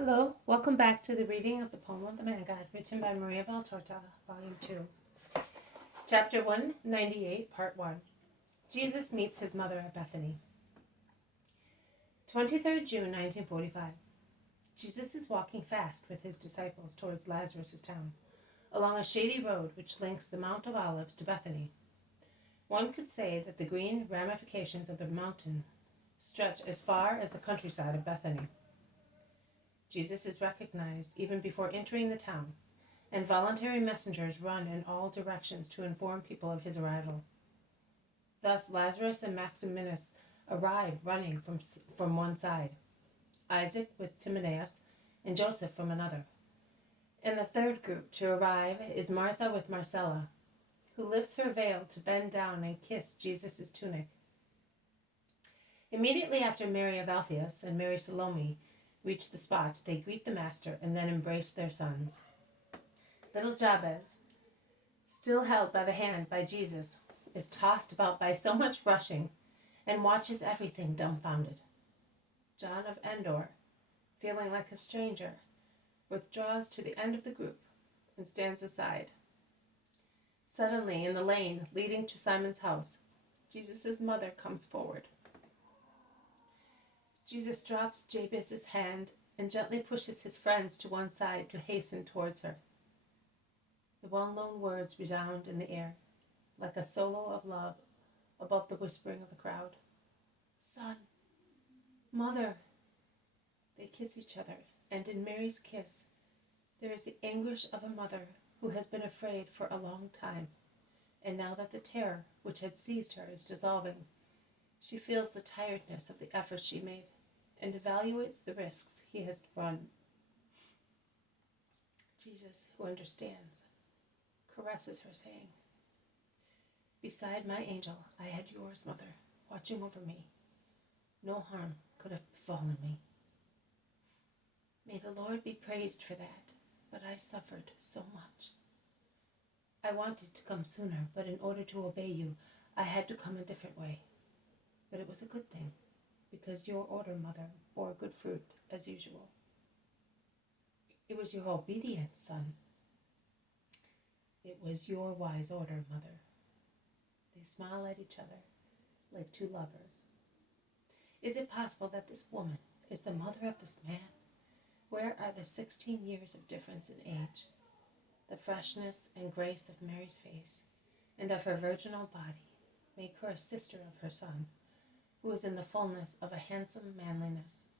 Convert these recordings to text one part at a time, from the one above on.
Hello, welcome back to the reading of the poem of the Man God, written by Maria Valtorta, Volume 2. Chapter 198, Part 1. Jesus meets his mother at Bethany. 23rd June 1945. Jesus is walking fast with his disciples towards Lazarus' town, along a shady road which links the Mount of Olives to Bethany. One could say that the green ramifications of the mountain stretch as far as the countryside of Bethany. Jesus is recognized even before entering the town, and voluntary messengers run in all directions to inform people of his arrival. Thus Lazarus and Maximinus arrive running from one side, Isaac with Timaeus, and Joseph from another. And the third group to arrive is Martha with Marcella, who lifts her veil to bend down and kiss Jesus' tunic. Immediately after Mary of Alphaeus and Mary Salome reach the spot, they greet the Master and then embrace their sons. Little Jabez, still held by the hand by Jesus, is tossed about by so much rushing and watches everything dumbfounded. John of Endor, feeling like a stranger, withdraws to the end of the group and stands aside. Suddenly, in the lane leading to Simon's house, Jesus' mother comes forward. Jesus drops Jabez's hand and gently pushes his friends to one side to hasten towards her. The well-known words resound in the air, like a solo of love above the whispering of the crowd. Son, mother. They kiss each other, and in Mary's kiss, there is the anguish of a mother who has been afraid for a long time, and now that the terror which had seized her is dissolving, she feels the tiredness of the effort she made, and evaluates the risks he has run. Jesus, who understands, caresses her, saying, Beside my angel, I had yours, mother, watching over me. No harm could have befallen me. May the Lord be praised for that, but I suffered so much. I wanted to come sooner, but in order to obey you, I had to come a different way. But it was a good thing, because your order, mother, bore good fruit, as usual. It was your obedience, son. It was your wise order, mother. They smile at each other like two lovers. Is it possible that this woman is the mother of this man? Where are the 16 years of difference in age? The freshness and grace of Mary's face and of her virginal body make her a sister of her son, who is in the fullness of a handsome manliness.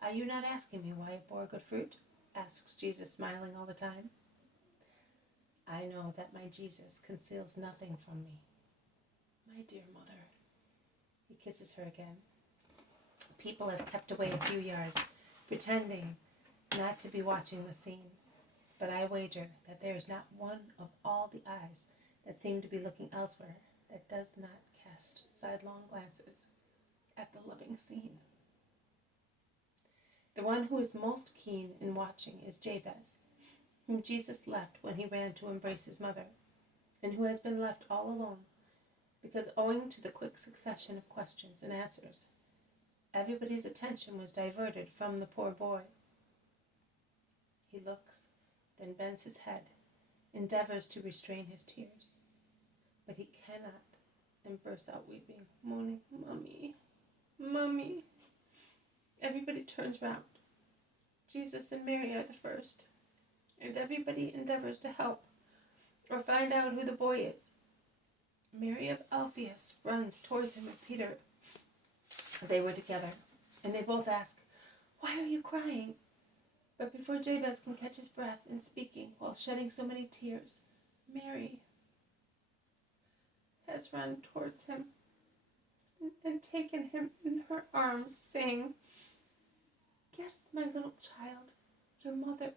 Are you not asking me why it bore good fruit? Asks Jesus, smiling all the time. I know that my Jesus conceals nothing from me. My dear mother. He kisses her again. People have kept away a few yards, pretending not to be watching the scene, but I wager that there is not one of all the eyes that seem to be looking elsewhere that does not cast sidelong glances at the loving scene. The one who is most keen in watching is Jabez, whom Jesus left when he ran to embrace his mother, and who has been left all alone, because owing to the quick succession of questions and answers, everybody's attention was diverted from the poor boy. He looks, then bends his head, endeavors to restrain his tears, but he cannot, and bursts out weeping, moaning, Mommy, Mommy. Everybody turns round. Jesus and Mary are the first, and everybody endeavors to help or find out who the boy is. Mary of Alphaeus runs towards him with Peter. They were together, and they both ask, Why are you crying? But before Jabez can catch his breath in speaking while shedding so many tears, Mary has run towards him and taken him in her arms, saying, Yes, my little child, your mother,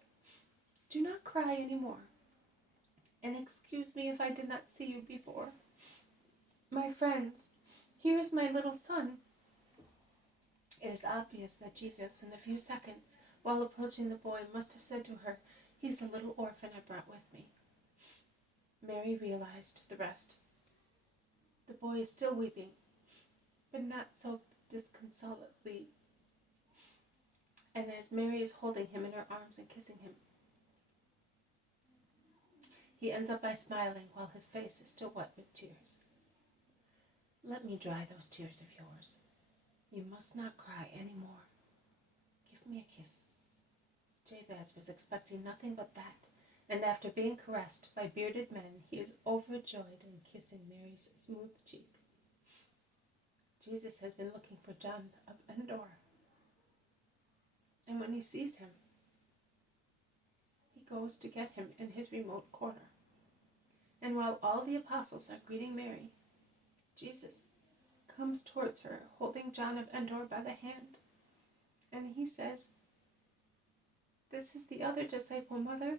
do not cry any more, and excuse me if I did not see you before. My friends, here is my little son. It is obvious that Jesus, in the few seconds while approaching the boy, must have said to her, He's a little orphan I brought with me. Mary realized the rest. The boy is still weeping, but not so disconsolately And as Mary is holding him in her arms and kissing him, he ends up by smiling while his face is still wet with tears. Let me dry those tears of yours. You must not cry any more. Give me a kiss. Jabez was expecting nothing but that, and after being caressed by bearded men, he is overjoyed in kissing Mary's smooth cheek. Jesus has been looking for John of Endor, and when he sees him, he goes to get him in his remote corner. And while all the apostles are greeting Mary, Jesus comes towards her, holding John of Endor by the hand, and he says, "This is the other disciple, Mother.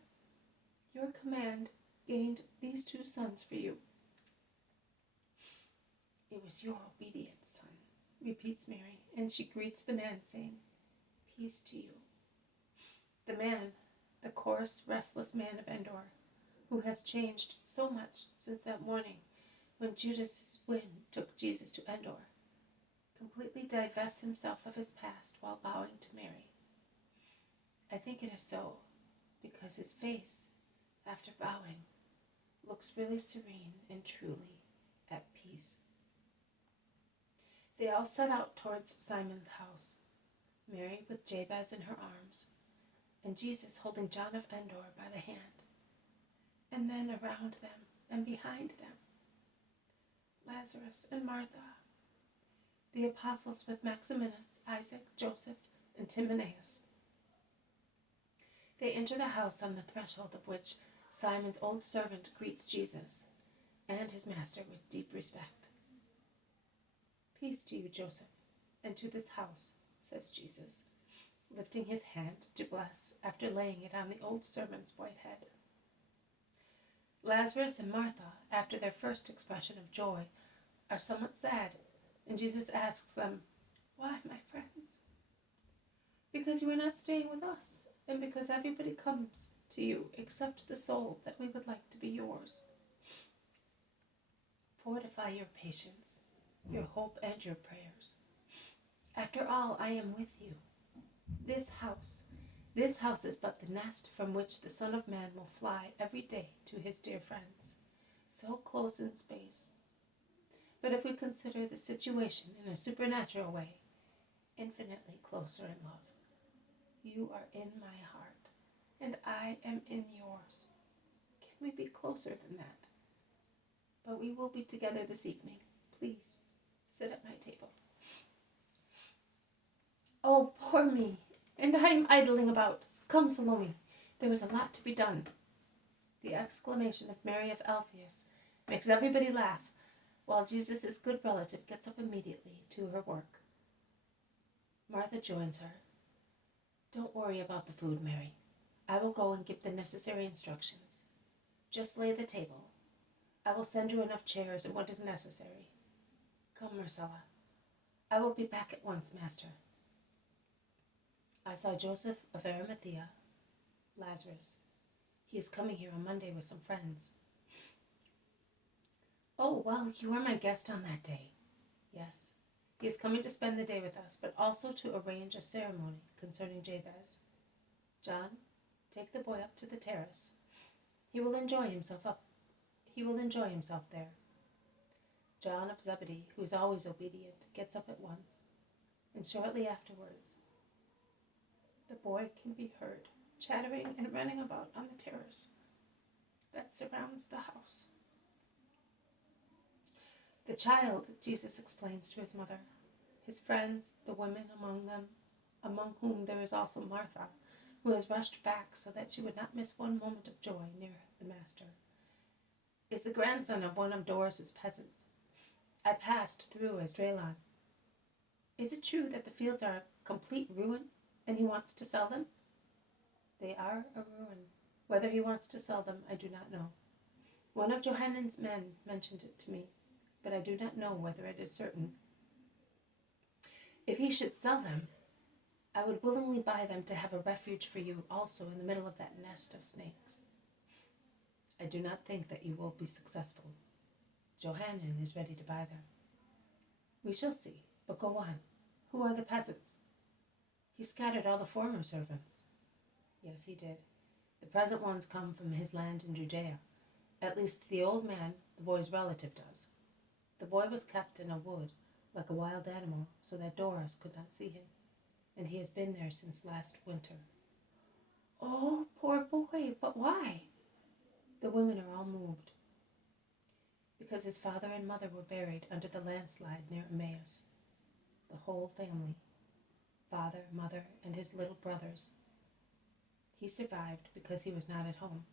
Your command gained these 2 sons for you." "It was your obedience, son," repeats Mary, and she greets the man, saying, "Peace to you." The man, the coarse, restless man of Endor, who has changed so much since that morning when Judas' wind took Jesus to Endor, completely divests himself of his past while bowing to Mary. I think it is so because his face, after bowing, looks really serene and truly at peace. They all set out towards Simon's house, Mary with Jabez in her arms, and Jesus holding John of Endor by the hand, and then around them and behind them, Lazarus and Martha, the apostles with Maximinus, Isaac, Joseph, and Timaeus. They enter the house on the threshold of which Simon's old servant greets Jesus and his master with deep respect. "Peace to you, Joseph, and to this house," says Jesus, lifting his hand to bless after laying it on the old servant's white head. Lazarus and Martha, after their first expression of joy, are somewhat sad, and Jesus asks them, "Why, my friends?" "Because you are not staying with us, and because everybody comes to you except the soul that we would like to be yours. Fortify your patience, your hope, and your prayers. After all, I am with you. This house is but the nest from which the Son of Man will fly every day to his dear friends, so close in space. But if we consider the situation in a supernatural way, infinitely closer in love, you are in my heart, and I am in yours. Can we be closer than that? But we will be together this evening. Please, sit at my table." "Oh, poor me, and I am idling about. Come, Salome, there is a lot to be done." The exclamation of Mary of Alphaeus makes everybody laugh, while Jesus' good relative gets up immediately to her work. Martha joins her. "Don't worry about the food, Mary. I will go and give the necessary instructions. Just lay the table. I will send you enough chairs and what is necessary. Come, Marcella. I will be back at once, Master." "I saw Joseph of Arimathea, Lazarus. He is coming here on Monday with some friends." "Oh, well, you were my guest on that day." "Yes, he is coming to spend the day with us, but also to arrange a ceremony concerning Jabez. John, take the boy up to the terrace. He will enjoy himself there." John of Zebedee, who is always obedient, gets up at once, and shortly afterwards, the boy can be heard chattering and running about on the terrace that surrounds the house. The child, Jesus explains to his mother, his friends, the women among whom there is also Martha, who has rushed back so that she would not miss one moment of joy near the Master, is the grandson of one of Doris's peasants. I passed through Esdraelon. Is it true that the fields are a complete ruin, and he wants to sell them? They are a ruin. Whether he wants to sell them, I do not know. One of Johannan's men mentioned it to me, but I do not know whether it is certain. If he should sell them, I would willingly buy them to have a refuge for you also in the middle of that nest of snakes. I do not think that you will be successful. Johanan is ready to buy them. We shall see, but go on. Who are the peasants? He scattered all the former servants. Yes, he did. The present ones come from his land in Judea. At least the old man, the boy's relative, does. The boy was kept in a wood, like a wild animal, so that Doris could not see him, and he has been there since last winter. Oh, poor boy, but why? The women are all moved. Because his father and mother were buried under the landslide near Emmaus. The whole family, father, mother, and his little brothers. He survived because he was not at home.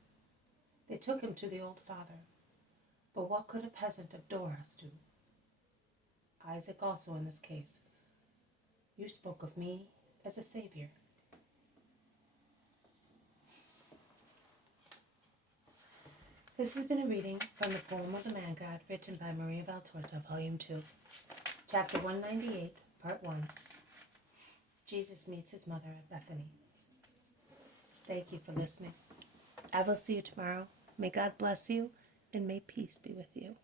They took him to the old father. But what could a peasant of Doris do? Isaac also in this case. You spoke of me as a savior. This has been a reading from the poem of the Man God, written by Maria Valtorta, Volume 2, Chapter 198, Part 1. Jesus meets his mother at Bethany. Thank you for listening. I will see you tomorrow. May God bless you, and may peace be with you.